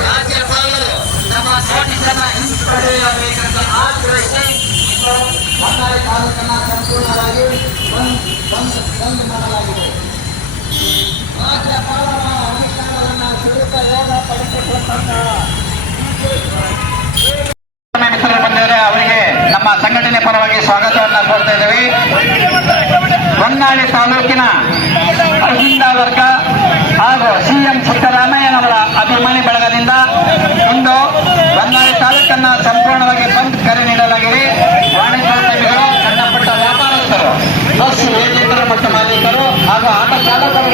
ರಾಜ್ಯಪಾಲರು ನಮ್ಮ ನೋಟಿಸನ್ನು ಹಿಂಪಡೆಯಬೇಕೆಂದು ಆಗ್ರಹಿಸಿ ಹೊನ್ನಾಳಿ ತಾಲೂಕನ್ನು ಸಂಪೂರ್ಣವಾಗಿ ಬಂದ್ ಮಾಡಲಾಗಿದೆ. ರಾಜ್ಯಪಾಲರ ಅಧಿಕಾರವನ್ನು ಸದುಪಯೋಗ ಪಡಿಸಿಕೊಳ್ಳುವಂತಹ ಮಿತ್ರರು ಬಂದಿದ್ದಾರೆ. ಅವರಿಗೆ ನಮ್ಮ ಸಂಘಟನೆ ಪರವಾಗಿ ಸ್ವಾಗತವನ್ನು ಕೋರ್ತಾ ಇದ್ದೇವೆ. ಹೊನ್ನಾಳಿ ತಾಲೂಕಿನ ಅಹಿಂದ ವರ್ಗ ಹಾಗೂ ಸಿಎಂ ಸಿದ್ದರಾಮಯ್ಯನವರ ಅಭಿಮಾನಿ ಬಳಗದಿಂದ ಇಂದು ಹೊನ್ನಾಳಿ ತಾಲೂಕನ್ನು ಸಂಪೂರ್ಣವಾಗಿ ಬಂದ್ ಕರೆ ನೀಡಲಾಗಿದೆ. ವಾಣಿಜ್ಯೋದ್ಯಮಿಗಳು, ಸಣ್ಣ ಪುಟ್ಟ ವ್ಯಾಪಾರಸ್ಥರು, ಬಸ್ ಏಜೆಂಟರು ಮತ್ತು ಮಾಲೀಕರು ಹಾಗೂ ಆಟೋ ಚಾಲಕರು